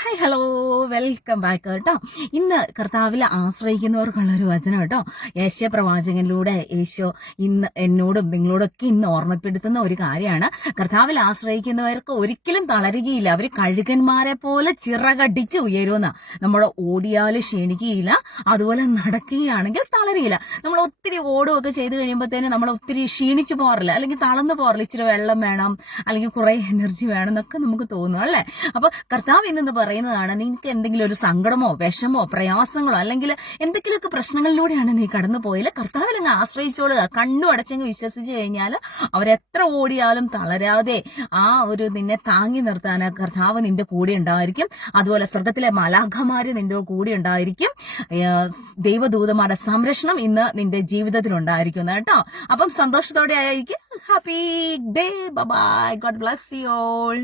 Hi hello, welcome back കേട്ടോ. ഇന്ന് കർത്താവിൽ ആശ്രയിക്കുന്നവർക്കുള്ളൊരു വചനം കേട്ടോ. യേശയ പ്രവാചകനിലൂടെ യേശോ ഇന്ന് എന്നോടും നിങ്ങളോടൊക്കെ ഇന്ന് ഓർമ്മപ്പെടുത്തുന്ന ഒരു കാര്യമാണ്. കർത്താവിൽ ആശ്രയിക്കുന്നവർക്ക് ഒരിക്കലും തളരുകയില്ല. അവർ കഴുകന്മാരെ പോലെ ചിറകടിച്ച് ഉയരുമെന്ന. നമ്മൾ ഓടിയാൽ ക്ഷീണിക്കുകയില്ല, അതുപോലെ നടക്കുകയാണെങ്കിൽ തളരുകയില്ല. നമ്മൾ ഒത്തിരി ഓടുകയൊക്കെ ചെയ്ത് കഴിയുമ്പോഴത്തേനും നമ്മൾ ഒത്തിരി ക്ഷീണിച്ചു പോകാറില്ല, അല്ലെങ്കിൽ തളർന്നു പോകാറില്ല. ഇച്ചിരി വെള്ളം വേണം, അല്ലെങ്കിൽ കുറെ എനർജി വേണം എന്നൊക്കെ നമുക്ക് തോന്നും അല്ലേ. അപ്പൊ കർത്താവ് ഇന്നെന്ന് പറയുന്നതാണ്, നിങ്ങൾക്ക് എന്തെങ്കിലും ഒരു സങ്കടമോ വിഷമോ പ്രയാസങ്ങളോ അല്ലെങ്കിൽ എന്തെങ്കിലുമൊക്കെ പ്രശ്നങ്ങളിലൂടെയാണ് നീ കടന്നു പോയാൽ കർത്താവിൽ അങ്ങ് ആശ്രയിച്ചോളുക. കണ്ണു അടച്ചങ്ങ് വിശ്വസിച്ച് കഴിഞ്ഞാൽ അവരെത്ര ഓടിയാലും തളരാതെ ആ ഒരു നിന്നെ താങ്ങി നിർത്താൻ കർത്താവ് നിന്റെ കൂടെ ഉണ്ടായിരിക്കും. അതുപോലെ സ്വർഗത്തിലെ മാലാഖമാര് നിന്റെ കൂടെ ഉണ്ടായിരിക്കും. ദൈവദൂതന്മാരുടെ സംരക്ഷണം ഇന്ന് നിന്റെ ജീവിതത്തിൽ ഉണ്ടായിരിക്കും കേട്ടോ. അപ്പം സന്തോഷത്തോടെ ആയിരിക്കും. Happy day, bye, God bless you all.